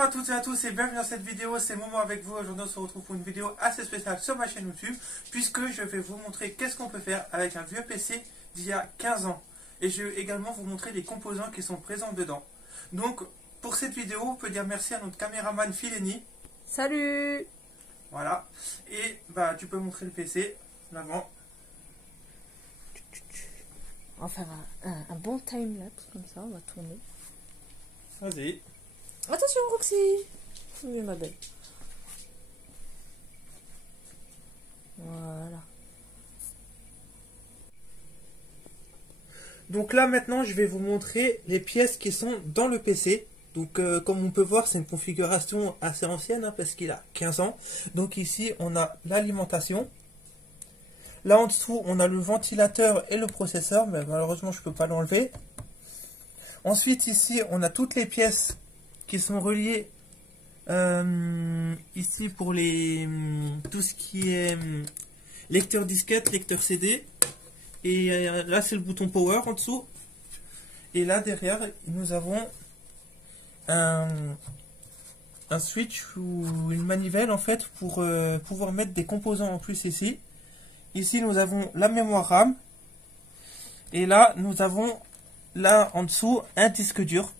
Bonjour à toutes et à tous et bienvenue dans cette vidéo, c'est Momo avec vous. Aujourd'hui on se retrouve pour une vidéo assez spéciale sur ma chaîne YouTube, puisque je vais vous montrer qu'est-ce qu'on peut faire avec un vieux PC d'il y a 15 ans. Et je vais également vous montrer les composants qui sont présents dedans. Donc pour cette vidéo, on peut dire merci à notre caméraman Phileni. Salut! Voilà, et bah tu peux montrer le PC, l'avant. On va faire un bon time-lapse, comme ça, on va tourner. Vas-y. Attention, Roxy! Oui, ma belle. Voilà. Donc là maintenant je vais vous montrer les pièces qui sont dans le PC. Donc comme on peut voir, c'est une configuration assez ancienne hein, parce qu'il a 15 ans. Donc ici on a l'alimentation. Là en dessous on a le ventilateur et le processeur, mais malheureusement je ne peux pas l'enlever. Ensuite ici on a toutes les pièces qui sont reliées ici pour les tout ce qui est lecteur disquette, lecteur CD. Et là c'est le bouton power en dessous. Et là derrière nous avons un switch ou une manivelle en fait pour pouvoir mettre des composants en plus ici. Ici nous avons la mémoire RAM. Et là nous avons là en dessous un disque dur.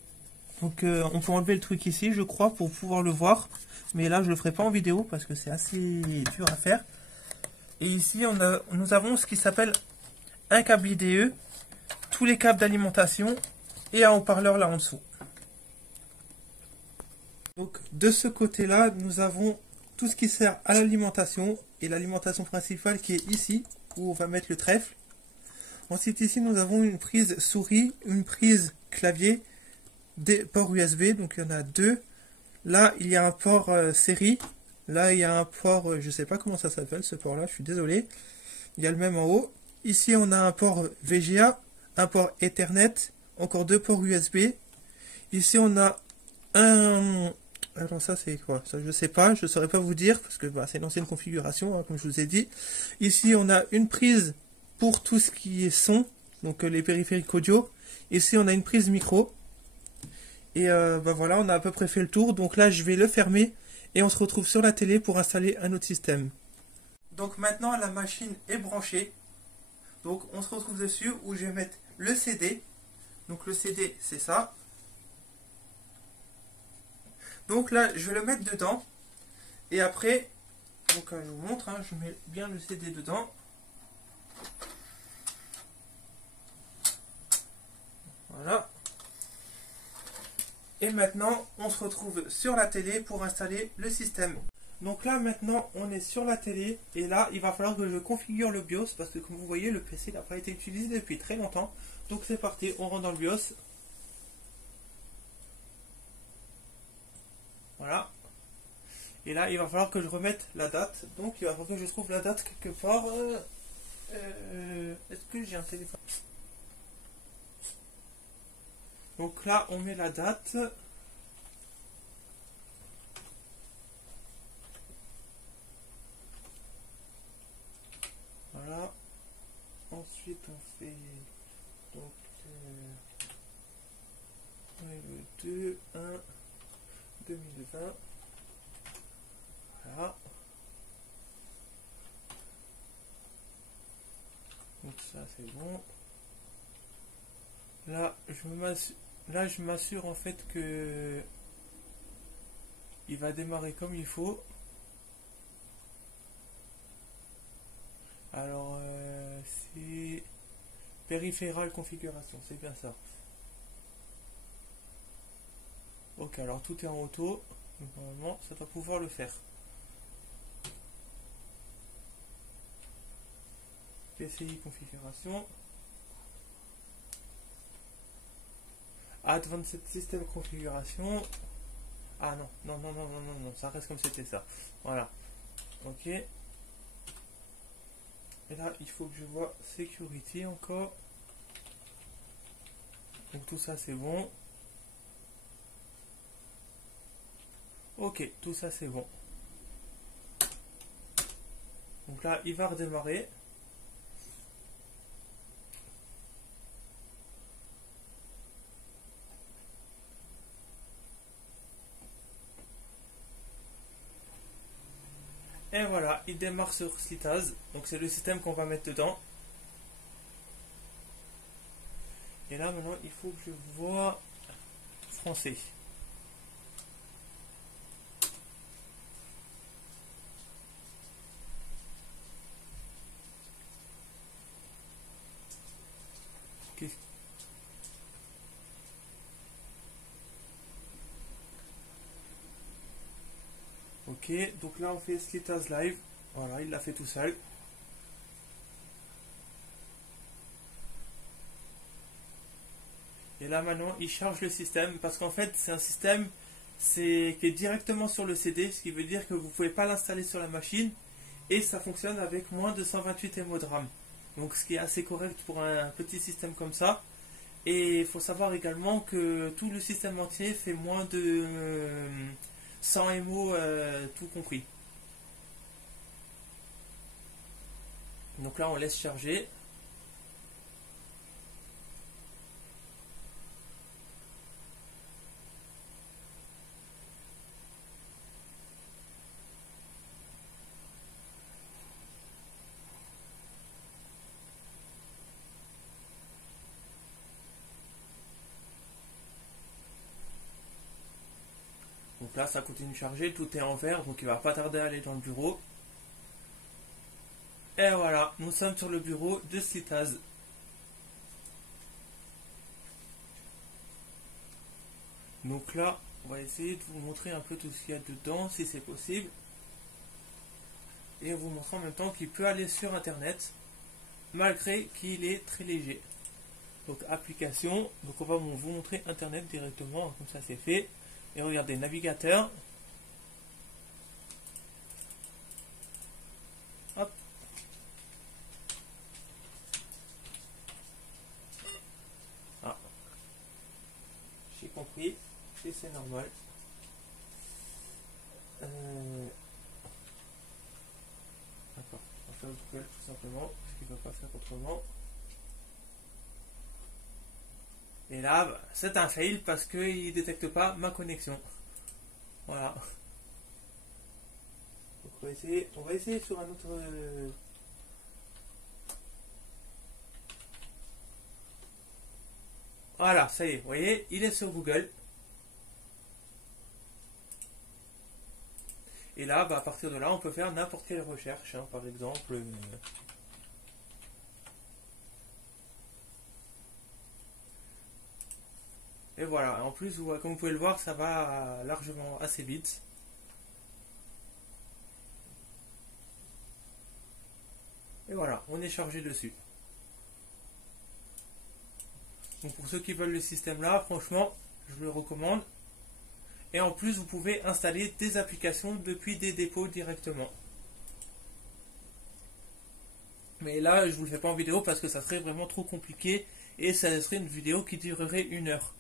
Donc on peut enlever le truc ici je crois pour pouvoir le voir. Mais là je le ferai pas en vidéo parce que c'est assez dur à faire. Et ici nous avons ce qui s'appelle un câble IDE, tous les câbles d'alimentation et un haut-parleur là en dessous. Donc de ce côté là nous avons tout ce qui sert à l'alimentation et l'alimentation principale qui est ici où on va mettre le trèfle. Ensuite ici nous avons une prise souris, une prise clavier, des ports USB, donc il y en a deux. Là il y a un port série, là il y a un port, je sais pas comment ça s'appelle ce port là, je suis désolé. Il y a le même en haut. Ici on a un port VGA, un port Ethernet, encore deux ports USB. Ici on a un... Alors ça c'est quoi? Ça je sais pas, je saurais pas vous dire parce que bah, c'est une ancienne configuration hein, comme je vous ai dit. Ici on a une prise pour tout ce qui est son, donc les périphériques audio. Ici on a une prise micro. Et bah voilà, on a à peu près fait le tour. Donc là je vais le fermer et on se retrouve sur la télé pour installer un autre système. Donc maintenant la machine est branchée. Donc on se retrouve dessus où je vais mettre le CD. Donc le CD c'est ça. Donc là je vais le mettre dedans. Et après, donc je vous montre, hein, je mets bien le CD dedans. Voilà. Et maintenant on se retrouve sur la télé pour installer le système. Donc là maintenant on est sur la télé et là il va falloir que je configure le BIOS parce que comme vous voyez le PC n'a pas été utilisé depuis très longtemps. Donc c'est parti, on rentre dans le BIOS. Voilà. Et là il va falloir que je remette la date. Donc il va falloir que je trouve la date quelque part. Est-ce que j'ai un téléphone? Donc là on met la date. Voilà. Ensuite on fait donc le 2 1 2020. Voilà. Donc ça c'est bon. Là je m'assure en fait que il va démarrer comme il faut. Alors c'est périphérique configuration, c'est bien ça. Ok, alors tout est en auto, donc normalement ça doit pouvoir le faire. PCI configuration. Advanced System configuration. Ah non, non, ça reste comme c'était ça. Voilà. Ok. Et là, il faut que je vois Security encore. Donc tout ça c'est bon. Ok, tout ça c'est bon. Donc là, il va redémarrer. Et voilà, il démarre sur Slitas. Donc c'est le système qu'on va mettre dedans. Et là maintenant il faut que je vois français. Ok, donc là on fait Slitas Live. Voilà, il l'a fait tout seul. Et là maintenant il charge le système parce qu'en fait c'est un système qui est directement sur le CD, ce qui veut dire que vous ne pouvez pas l'installer sur la machine et ça fonctionne avec moins de 128 MO de RAM. Donc ce qui est assez correct pour un petit système comme ça. Et il faut savoir également que tout le système entier fait moins de 100 MO tout compris. Donc là on laisse charger. Donc là ça continue de charger, tout est en vert, donc il va pas tarder à aller dans le bureau. Et voilà, nous sommes sur le bureau de Slitas. Donc là, on va essayer de vous montrer un peu tout ce qu'il y a dedans, si c'est possible. Et on vous montre en même temps qu'il peut aller sur internet, malgré qu'il est très léger. Donc application, donc on va vous montrer internet directement, comme ça c'est fait. Et regardez, navigateur. Hop. Ah. J'ai compris. Et c'est normal. D'accord. On va faire le Google tout simplement, parce qu'il ne va pas faire autrement. Et là, c'est un fail parce qu'il ne détecte pas ma connexion. Voilà. Donc on va essayer sur un autre... Voilà, ça y est, vous voyez, il est sur Google. Et là, à partir de là, on peut faire n'importe quelle recherche. Hein, par exemple... Et voilà, en plus, comme vous pouvez le voir, ça va largement assez vite. Et voilà, on est chargé dessus. Donc pour ceux qui veulent le système là, franchement, je le recommande. Et en plus, vous pouvez installer des applications depuis des dépôts directement. Mais là, je ne vous le fais pas en vidéo parce que ça serait vraiment trop compliqué. Et ça serait une vidéo qui durerait 1 heure.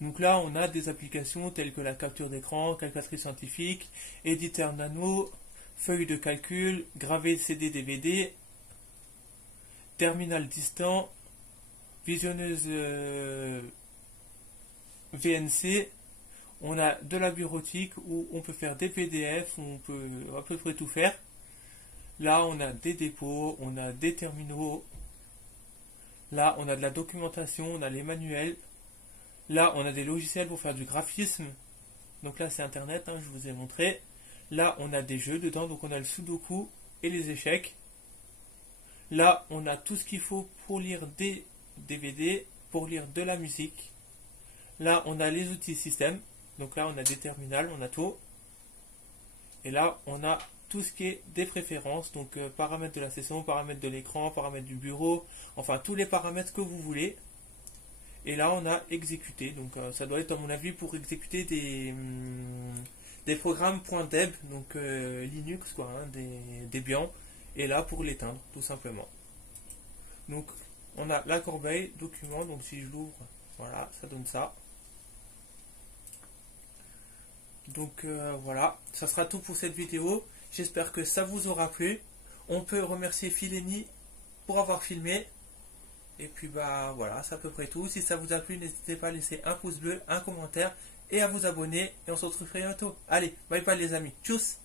Donc là, on a des applications telles que la capture d'écran, calculatrice scientifique, éditeur nano, feuille de calcul, gravé CD-DVD, terminal distant, visionneuse VNC. On a de la bureautique où on peut faire des PDF, on peut à peu près tout faire. Là, on a des dépôts, on a des terminaux. Là, on a de la documentation, on a les manuels. Là, on a des logiciels pour faire du graphisme. Donc là, c'est Internet, hein, je vous ai montré. Là, on a des jeux dedans, donc on a le Sudoku et les échecs. Là, on a tout ce qu'il faut pour lire des DVD, pour lire de la musique. Là, on a les outils système. Donc là, on a des terminals, on a tout. Et là, on a tout ce qui est des préférences. Donc paramètres de la session, paramètres de l'écran, paramètres du bureau. Enfin, tous les paramètres que vous voulez. Et là, on a exécuté. Donc ça doit être, à mon avis, pour exécuter des programmes .deb, donc Linux, quoi, hein, des Debian. Et là, pour l'éteindre, tout simplement. Donc, on a la corbeille, document. Donc, si je l'ouvre, voilà, ça donne ça. Donc, voilà, ça sera tout pour cette vidéo. J'espère que ça vous aura plu. On peut remercier Phileni pour avoir filmé. Et puis bah voilà, c'est à peu près tout. Si ça vous a plu, n'hésitez pas à laisser un pouce bleu, un commentaire et à vous abonner. Et on se retrouve très bientôt. Allez, bye bye les amis. Tchuss!